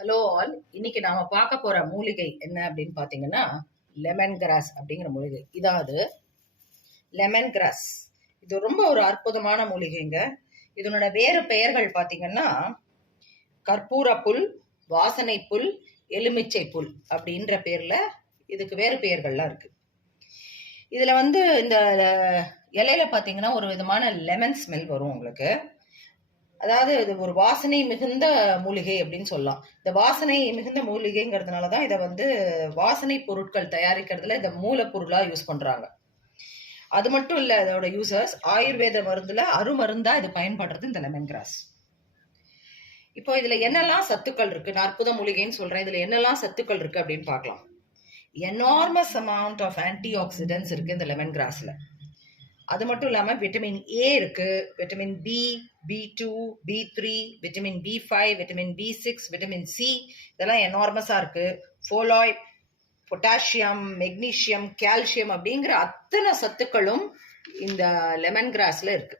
Hello all இன்னைக்கு நாம பார்க்க போற மூலிகை என்ன அப்படின்னு பார்த்தீங்கன்னா லெமன் கிராஸ் அப்படிங்கிற மூலிகை. இதாவது லெமன் கிராஸ் இது ரொம்ப ஒரு அற்புதமான மூலிகைங்க. இதனோட வேறு பெயர்கள் பார்த்தீங்கன்னா கற்பூர புல் வாசனை புல் எலுமிச்சை புல் அப்படின்ற பேர்ல இதுக்கு வேறு பெயர்கள்லாம் இருக்கு. இதுல வந்து இந்த இலையில பார்த்தீங்கன்னா ஒரு விதமான லெமன் ஸ்மெல் வரும் உங்களுக்கு. அதாவது இது ஒரு வாசனை மிகுந்த மூலிகை அப்படின்னு சொல்லலாம். இந்த வாசனை மிகுந்த மூலிகைங்கிறதுனால தான் இதை வந்து வாசனை பொருட்கள் தயாரிக்கிறதுல இந்த மூலப்பொருளாக யூஸ் பண்ணுறாங்க அது மட்டும் இல்லை இதோட யூசர்ஸ் ஆயுர்வேத மருந்தில் அருமருந்தாக இது பயன்படுறது இந்த லெமன் கிராஸ் இப்போ இதில் என்னெல்லாம் சத்துக்கள் இருக்குது நான் அற்புத மூலிகைன்னு சொல்கிறேன் இதில் என்னெல்லாம் சத்துக்கள் இருக்குது அப்படின்னு பார்க்கலாம். Enormous amount of antioxidants இருக்குது இந்த லெமன் கிராஸில் அது மட்டும் இல்லாமல் விட்டமின் ஏ இருக்கு. Vitamin B B two B three vitamin B five vitamin B six vitamin C இதெல்லாம் எனார்மஸாக இருக்கு. ஃபோலாய்ட் பொட்டாசியம் மெக்னீஷியம் கால்சியம் அப்படிங்கிற அத்தனை சத்துக்களும் இந்த லெமன் கிராஸ்ல இருக்கு.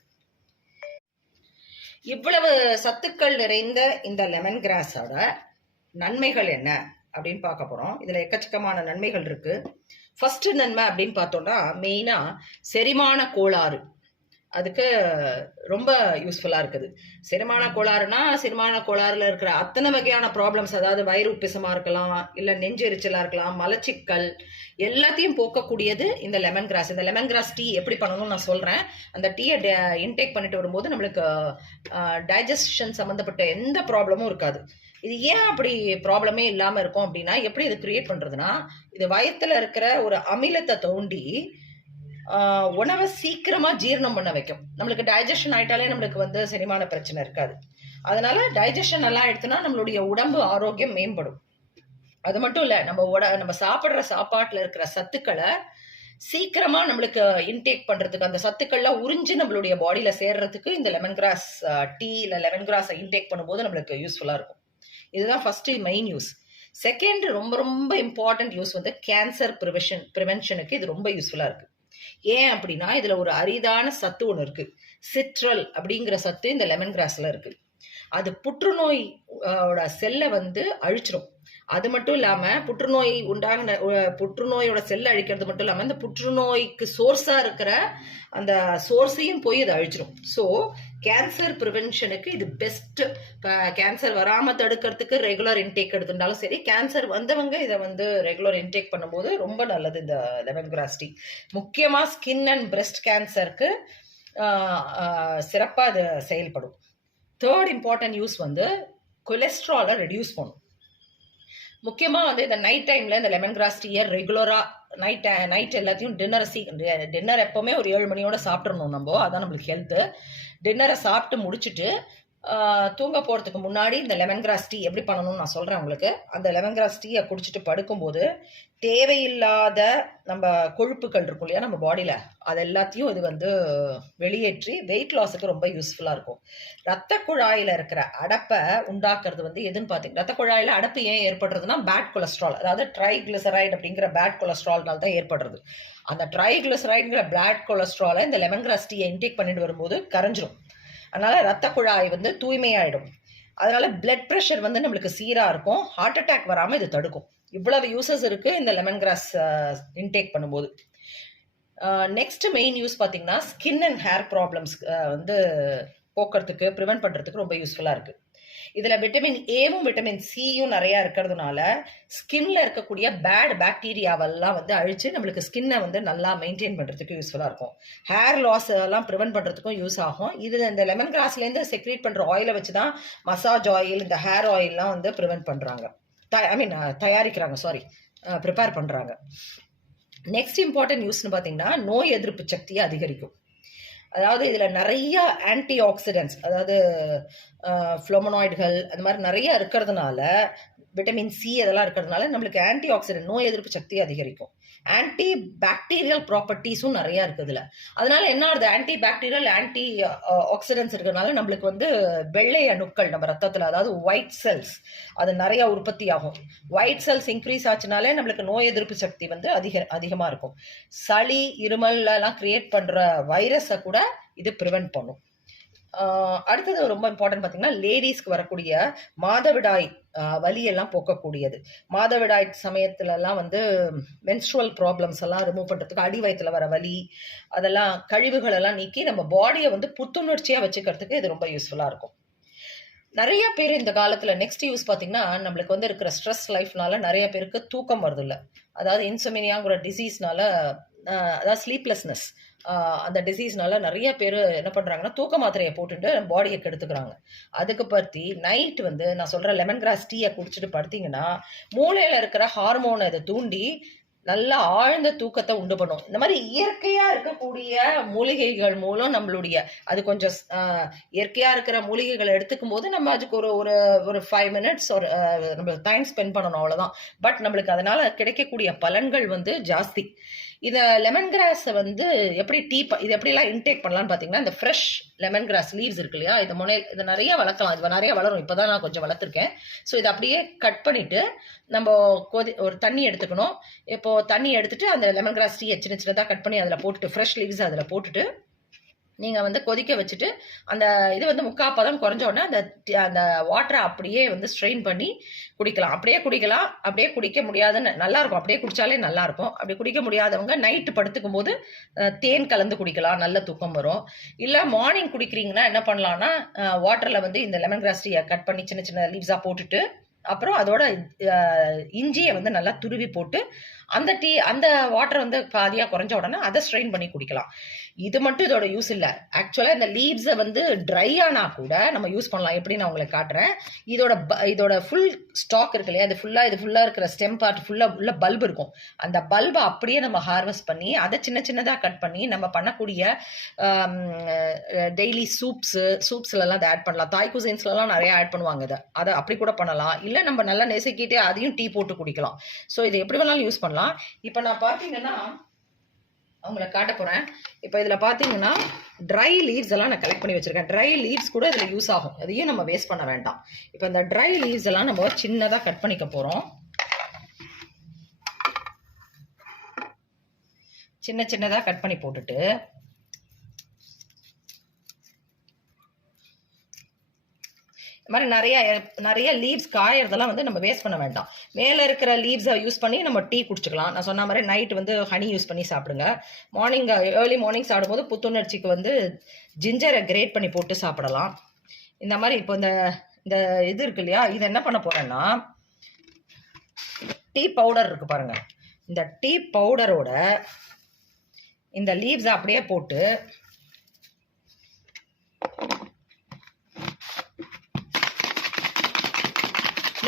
இவ்வளவு சத்துக்கள் நிறைந்த இந்த லெமன் கிராஸோட நன்மைகள் என்ன அப்படின்னு பார்க்க போறோம். இதுல எக்கச்சக்கமான நன்மைகள் இருக்கு. ஃபர்ஸ்ட் நன்மை அப்படின்னு பார்த்தோம்னா மெயினாக செரிமான கோளாறு. அதுக்கு ரொம்ப யூஸ்ஃபுல்லாக இருக்குது. செரிமான கோளாறுனா செரிமான கோளாறுல இருக்கிற அத்தனை வகையான ப்ராப்ளம்ஸ் அதாவது வயிறு உப்பிசமாக இருக்கலாம் இல்லை நெஞ்செரிச்சலாக இருக்கலாம் மலச்சிக்கல் எல்லாத்தையும் போக்கக்கூடியது இந்த லெமன் கிராஸ் இந்த லெமன் கிராஸ் டீ எப்படி பண்ணணும்னு நான் சொல்கிறேன் அந்த டீயை இன்டேக் பண்ணிட்டு வரும்போது நம்மளுக்கு டைஜஷன் சம்மந்தப்பட்ட எந்த ப்ராப்ளமும் இருக்காது. இது ஏன் அப்படி ப்ராப்ளமே இல்லாம இருக்கும் அப்படின்னா எப்படி இது கிரியேட் பண்றதுன்னா இது வயத்துல இருக்கிற ஒரு அமிலத்தை தோண்டி உணவை சீக்கிரமா ஜீரணம் பண்ண வைக்கும். நம்மளுக்கு டைஜஷன் ஆயிட்டாலே நம்மளுக்கு வந்து செரிமான பிரச்சனை இருக்காது. அதனால டைஜஷன் நல்லா எடுத்தோம்னா நம்மளுடைய உடம்பு ஆரோக்கியம் மேம்படும். அது மட்டும் இல்ல நம்ம உட நம்ம சாப்பிடுற சாப்பாட்டுல இருக்கிற சத்துக்களை சீக்கிரமா நம்மளுக்கு இன்டேக் பண்றதுக்கு அந்த சத்துக்கள்லாம் உறிஞ்சு நம்மளுடைய பாடியில சேர்றதுக்கு இந்த லெமன் கிராஸ் டீ இல்ல லெமன் கிராஸை இன்டேக் பண்ணும்போது நம்மளுக்கு யூஸ்ஃபுல்லா இருக்கும். இதுதான் ஃபர்ஸ்ட் மெயின் யூஸ் செகண்ட் ரொம்ப ரொம்ப இம்பார்ட்டன்ட் யூஸ் வந்து கேன்சர் ப்ரிவென்ஷன் ப்ரிவென்ஷனுக்கு இது ரொம்ப யூஸ்ஃபுல்லாக இருக்கு. ஏன் அப்படின்னா இதில் ஒரு அரிதான சத்து ஒன்று இருக்கு. சிட்ரல் அப்படிங்கிற சத்து இந்த லெமன் கிராஸ்ல இருக்கு. அது புற்றுநோய் ஓட செல்லை வந்து அழிச்சிரும். அது மட்டும் இல்லாம புற்றுநோய் உண்டாகின புற்றுநோயோட செல்லை அழிக்கிறது மட்டும் இல்லாம இந்த புற்றுநோய்க்கு சோர்ஸா இருக்கிற அந்த சோர்ஸையும் போய் இதை அழிச்சிரும். ஸோ கேன்சர் ப்ரிவென்ஷனுக்கு இது பெஸ்ட் கேன்சர் வராம தடுக்கிறதுக்கு ரெகுலர் இன்டேக் எடுத்துட்டாலும் சரி கேன்சர் வந்தவங்க இதை வந்து ரெகுலர் இன்டேக் பண்ணும்போது ரொம்ப நல்லது இந்த லெமன் கிராஸ் டீ முக்கியமா ஸ்கின் அண்ட் பிரஸ்ட் கேன்சருக்கு சிறப்பாக அது செயல்படும். தேர்ட் இம்பார்ட்டன்ட் யூஸ் வந்து கொலஸ்ட்ராலை ரெடியூஸ் பண்ணும். முக்கியமாக வந்து இந்த நைட் டைமில் இந்த லெமன் கிராஸ் டீயை ரெகுலராக நைட் நைட் எல்லாத்தையும் டின்னரை சீ டின்னர் எப்போவுமே ஒரு ஏழு மணியோட சாப்பிட்றணும் நம்ம. அதான் நம்மளுக்கு ஹெல்த்து டின்னரை சாப்பிட்டு முடிச்சுட்டு தூங்க போகிறதுக்கு முன்னாடி இந்த லெமன் கிராஸ் டீ எப்படி பண்ணணும்னு நான் சொல்கிறேன் உங்களுக்கு. அந்த லெமன் கிராஸ் டீயை குடிச்சிட்டு படுக்கும்போது தேவையில்லாத நம்ம கொழுப்புகள் இருக்கும் இல்லையா நம்ம பாடியில் அது எல்லாத்தையும் இது வந்து வெளியேற்றி வெயிட் லாஸுக்கு ரொம்ப யூஸ்ஃபுல்லாக இருக்கும். ரத்த குழாயில் இருக்கிற அடப்பை உண்டாக்குறது வந்து எதுன்னு பார்த்தீங்கன்னா ரத்த குழாயில் அடப்பு ஏன் ஏற்படுறதுன்னா பேட் கொலஸ்ட்ரால் அதாவது ட்ரைக்ளிசரைடு அப்படிங்கிற பேட் கொலஸ்ட்ரால்னால் தான் ஏற்படுறது. அந்த ட்ரைக்ளிசரைடுங்கிற பேட் கொலஸ்ட்ராலை இந்த லெமன் கிராஸ் டீயை இன்டேக் பண்ணிட்டு வரும்போது கரைஞ்சிரும். அதனால் ரத்த குழாய் வந்து தூய்மையாயிடும். அதனால் பிளட் ப்ரெஷர் வந்து நம்மளுக்கு சீராக இருக்கும். ஹார்ட் அட்டாக் வராமல் இது தடுக்கும். இவ்வளவு யூசஸ் இருக்குது இந்த லெமன் கிராஸ் இன்டேக் பண்ணும்போது. நெக்ஸ்ட் மெயின் யூஸ் பார்த்தீங்கன்னா ஸ்கின் அண்ட் ஹேர் ப்ராப்ளம்ஸ் வந்து போக்குறதுக்கு ப்ரிவென்ட் பண்ணுறதுக்கு ரொம்ப யூஸ்ஃபுல்லாக இருக்குது இதில் விட்டமின் ஏவும் விட்டமின் சியும் நிறையா இருக்கிறதுனால ஸ்கின்ல இருக்கக்கூடிய பேட் பாக்டீரியாவெல்லாம் வந்து அழிச்சு நம்மளுக்கு ஸ்கின்னை வந்து நல்லா மெயின்டைன் பண்ணுறதுக்கு யூஸ்ஃபுல்லாக இருக்கும். ஹேர் லாஸ் எல்லாம் ப்ரிவென்ட் பண்ணுறதுக்கும் யூஸ் ஆகும். இது இந்த லெமன் கிராஸ்லேருந்து செக்ரீட் பண்ணுற ஆயிலை வச்சு தான் மசாஜ் ஆயில் இந்த ஹேர் ஆயில்லாம் வந்து ப்ரிவென்ட் பண்ணுறாங்க ஐ மீன் தயாரிக்கிறாங்க சாரி ப்ரிப்பேர் பண்ணுறாங்க நெக்ஸ்ட் இம்பார்ட்டன்ட் யூஸ்னு பார்த்தீங்கன்னா நோய் எதிர்ப்பு சக்தியை அதிகரிக்கும். அதாவது இதில் நிறைய ஆன்டி ஆக்சிடென்ட்ஸ் அதாவது ஃப்ளோமனாய்டுகள் அந்த மாதிரி நிறைய இருக்கிறதுனால விட்டமின் சி அதெல்லாம் இருக்கிறதுனால நம்மளுக்கு ஆன்டி ஆக்சிடென்ட் நோய் எதிர்ப்பு சக்தி அதிகரிக்கும். ஆன்டி பாக்டீரியல் ப்ராப்பர்ட்டிஸும் நிறைய இருக்குதுல அதனால என்ன ஆகுது? ஆன்டி பாக்டீரியல் ஆன்டி ஆக்சிடென்ட்ஸ் இருக்கிறதுனால நம்மளுக்கு வந்து வெள்ளை அணுக்கள் நம்ம ரத்தத்தில் அதாவது ஒயிட் செல்ஸ் அது நிறைய உற்பத்தி ஆகும் ஒயிட் செல்ஸ் இன்க்ரீஸ் ஆச்சுனாலே நம்மளுக்கு நோய் எதிர்ப்பு சக்தி வந்து அதிக அதிகமாக இருக்கும். சளி இருமல்லாம் கிரியேட் பண்ணுற வைரஸை கூட இது ப்ரிவென்ட் பண்ணும். அடுத்தது ரொம்ப இம்பார்ட்டன்ட் பார்த்தீங்கன்னா லேடிஸ்க்கு வரக்கூடிய மாதவிடாய் வலியெல்லாம் போக்கக்கூடியது. மாதவிடாய் சமயத்துலலாம் வந்து மென்ஸ்ட்ரல் ப்ராப்ளம்ஸ் எல்லாம் ரிமூவ் பண்ணுறதுக்கு அடி வயத்தில் வர வலி அதெல்லாம் கழிவுகள் எல்லாம் நீக்கி நம்ம பாடியை வந்து புத்துணர்ச்சியாக வச்சுக்கிறதுக்கு இது ரொம்ப யூஸ்ஃபுல்லாக இருக்கும். நிறைய பேர் இந்த காலத்தில் நெக்ஸ்ட் யூஸ் பார்த்தீங்கன்னா நம்மளுக்கு வந்து இருக்கிற ஸ்ட்ரெஸ் லைஃப்னால நிறைய பேருக்கு தூக்கம் வருது இல்லை அதாவது இன்சமினியாங்கிற டிசீஸ்னால அதாவது ஸ்லீப்லெஸ்னஸ் அந்த டிசீஸ்னால நிறைய பேர் என்ன பண்ணுறாங்கன்னா தூக்க மாத்திரையை போட்டுட்டு பாடியை கெடுத்துக்கிறாங்க. அதுக்கு பற்றி நைட் வந்து நான் சொல்கிற லெமன் கிராஸ் டீயை குடிச்சிட்டு படுத்தீங்கன்னா மூளையில் இருக்கிற ஹார்மோனை அதை தூண்டி நல்ல ஆழ்ந்த தூக்கத்தை உண்டு பண்ணும். இந்த மாதிரி இயற்கையா இருக்கக்கூடிய மூலிகைகள் மூலம் நம்மளுடைய அது கொஞ்சம் இயற்கையாக இயற்கையா இருக்கிற மூலிகைகளை எடுத்துக்கும் போது நம்ம அதுக்கு ஒரு ஒரு ஒரு ஃபைவ் மினிட்ஸ் ஒரு நம்ம டைம் ஸ்பெண்ட் பண்ணணும் அவ்வளோதான் பட் நம்மளுக்கு அதனால கிடைக்கக்கூடிய பலன்கள் வந்து ஜாஸ்தி. இதை லெமன் கிராஸை வந்து எப்படி டீ இது எப்படிலாம் இன்டேக் பண்ணலாம்னு பார்த்தீங்கன்னா இந்த ஃப்ரெஷ் லெமன் கிராஸ் லீவ்ஸ் இருக்கு இல்லையா? இது முனை இது நிறைய வளர்க்கலாம். இது நிறைய வளரும். இப்போ தான் நான் கொஞ்சம் வளர்த்துருக்கேன். ஸோ இதை அப்படியே கட் பண்ணிட்டு நம்ம கொதி ஒரு தண்ணி எடுத்துக்கணும். இப்போ தண்ணி எடுத்துட்டு அந்த லெமன் கிராஸ் டீ சின்ன சின்னதாக கட் பண்ணி அதில் போட்டுட்டு ஃப்ரெஷ் லீவ்ஸ் அதில் போட்டுட்டு நீங்கள் வந்து கொதிக்க வச்சுட்டு அந்த இது வந்து முக்கால் பதம் குறைஞ்ச உடனே அந்த அந்த வாட்டரை அப்படியே வந்து ஸ்ட்ரெயின் பண்ணி குடிக்கலாம். அப்படியே குடிக்கலாம். அப்படியே குடிக்க முடியாதுன்னு நல்லாயிருக்கும் அப்படியே குடித்தாலே நல்லாயிருக்கும் அப்படி குடிக்க முடியாதவங்க நைட்டு படுத்துக்கும் போது தேன் கலந்து குடிக்கலாம். நல்ல தூக்கம் வரும். இல்லை மார்னிங் குடிக்கிறீங்கன்னா என்ன பண்ணலாம்னா வாட்டரில் வந்து இந்த லெமன் கிராஸ் டீயை கட் பண்ணி சின்ன சின்ன லீவ்ஸாக போட்டுட்டு அப்புறம் அதோட இஞ்சியை வந்து நல்லா துருவி போட்டு அந்த டீ அந்த வாட்டர் வந்து பாதியாக குறைஞ்ச உடனே அதை ஸ்ட்ரெயின் பண்ணி குடிக்கலாம். இது மட்டும் இதோட யூஸ் இல்லை. ஆக்சுவலாக இந்த லீவ்ஸை வந்து ட்ரை ஆனால் கூட நம்ம யூஸ் பண்ணலாம். எப்படி நான் உங்களுக்கு காட்டுறேன். இதோட ப- இதோட ஃபுல் ஸ்டாக் இருக்கு இல்லையா? அது ஃபுல்லாக இது ஃபுல்லாக இருக்கிற ஸ்டெம் பார்ட் ஃபுல்லாக உள்ள பல்ப் இருக்கும். அந்த பல்பை அப்படியே நம்ம ஹார்வெஸ்ட் பண்ணி அதை சின்ன சின்னதாக கட் பண்ணி நம்ம பண்ணக்கூடிய டெய்லி சூப்ஸு சூப்ஸ்லலாம் அதை ஆட் பண்ணலாம். தாய் குசைன்ஸ்லலாம் நிறையா ஆட் பண்ணுவாங்க இதை. அதை அப்படி கூட பண்ணலாம். இல்லை நம்ம நல்லா நெசுக்கிட்டே அதையும் டீ போட்டு குடிக்கலாம். ஸோ இது எப்படி வேணாலும் யூஸ் பண்ணலாம். இப்போ நான் பார்த்தீங்கன்னா அவங்கள காட்ட போகிறேன் இப்போ இதில் பார்த்தீங்கன்னா ட்ரை லீவ்ஸ் எல்லாம் நான் கலெக்ட் பண்ணி வச்சிருக்கேன். ட்ரை லீவ்ஸ் கூட இதில் யூஸ் ஆகும். அதையும் நம்ம வேஸ்ட் பண்ண வேண்டாம். இப்போ இந்த ட்ரை லீவ்ஸ் எல்லாம் நம்ம சின்னதாக கட் பண்ணிக்க போகிறோம் சின்ன சின்னதாக கட் பண்ணி போட்டுட்டு இந்த மாதிரி நிறைய நிறைய லீவ்ஸ் காயறதெல்லாம் வந்து நம்ம வேஸ்ட் பண்ண வேண்டாம். மேலே இருக்கிற லீவ்ஸை யூஸ் பண்ணி நம்ம டீ குடிச்சுக்கலாம். நான் சொன்ன மாதிரி நைட் வந்து ஹனி யூஸ் பண்ணி சாப்பிடுங்க. மார்னிங் ஏர்லி மார்னிங் சாப்பிடும்போது புத்துணர்ச்சிக்கு வந்து ஜிஞ்சரை கிரேட் பண்ணி போட்டு சாப்பிடலாம். இந்த மாதிரி இப்போ இந்த இந்த இது இருக்கு இல்லையா? இது என்ன பண்ண போகிறேன்னா டீ பவுடர் இருக்கு பாருங்க. இந்த டீ பவுடரோட இந்த லீவ்ஸை அப்படியே போட்டு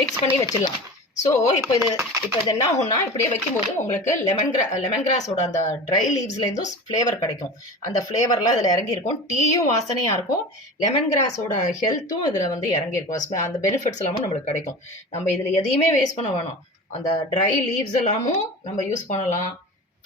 மிக்ஸ் பண்ணி வச்சிடலாம். ஸோ இப்போ இது இப்போ இது என்ன ஆகும்னா இப்படியே வைக்கும்போது உங்களுக்கு லெமன் கிரா லெமன் கிராஸோட அந்த ட்ரை லீவ்ஸ்லேருந்தும் ஃப்ளேவர் கிடைக்கும். அந்த ஃப்ளேவர்லாம் இதில் இறங்கியிருக்கும். டீயும் வாசனையாக இருக்கும். லெமன் கிராஸோட ஹெல்த்தும் இதில் வந்து இறங்கியிருக்கும். அந்த பெனிஃபிட்ஸ் எல்லாமும் நம்மளுக்கு கிடைக்கும். நம்ம இதில் எதையுமே வேஸ்ட் பண்ண வேணாம். அந்த ட்ரை லீவ்ஸ் எல்லாமும் நம்ம யூஸ் பண்ணலாம்.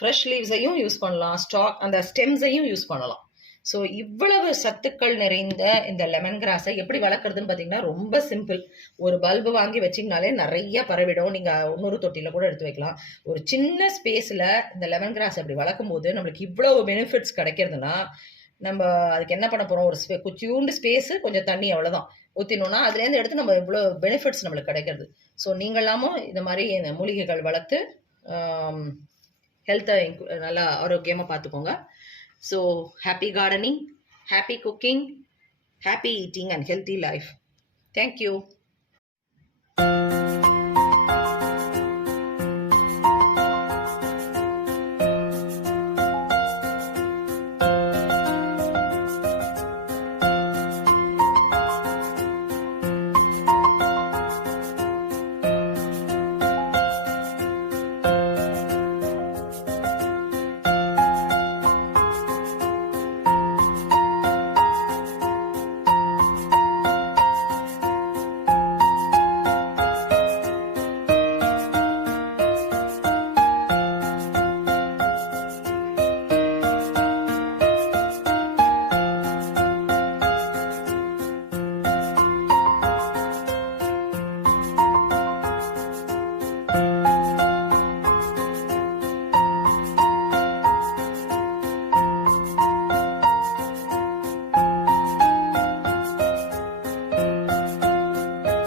ஃப்ரெஷ் லீவ்ஸையும் யூஸ் பண்ணலாம். ஸ்டாக் அந்த ஸ்டெம்ஸையும் யூஸ் பண்ணலாம். ஸோ இவ்வளவு சத்துக்கள் நிறைந்த இந்த லெமன் கிராஸை எப்படி வளர்க்குறதுன்னு பார்த்தீங்கன்னா ரொம்ப சிம்பிள் ஒரு பல்பு வாங்கி வச்சிங்கனாலே நிறைய பரவிடும். நீங்கள் இன்னொரு தொட்டியில் கூட எடுத்து வைக்கலாம். ஒரு சின்ன ஸ்பேஸில் இந்த லெமன் கிராஸ் அப்படி வளர்க்கும் போது நம்மளுக்கு இவ்வளவு பெனிஃபிட்ஸ் கிடைக்கிறதுனா நம்ம அதுக்கு என்ன பண்ண போகிறோம் ஒரு ஸ்பே குச்சியூண்டு ஸ்பேஸு கொஞ்சம் தண்ணி அவ்வளோதான் ஊற்றினோன்னா அதுலேருந்து எடுத்து நம்ம இவ்வளோ பெனிஃபிட்ஸ் நம்மளுக்கு கிடைக்கிறது. ஸோ நீங்களாமும் இந்த மாதிரி இந்த மூலிகைகள் வளர்த்து ஹெல்த்தை நல்லா ஆரோக்கியமாக பார்த்துக்கோங்க. So happy gardening, happy cooking, happy eating and healthy life. Thank you.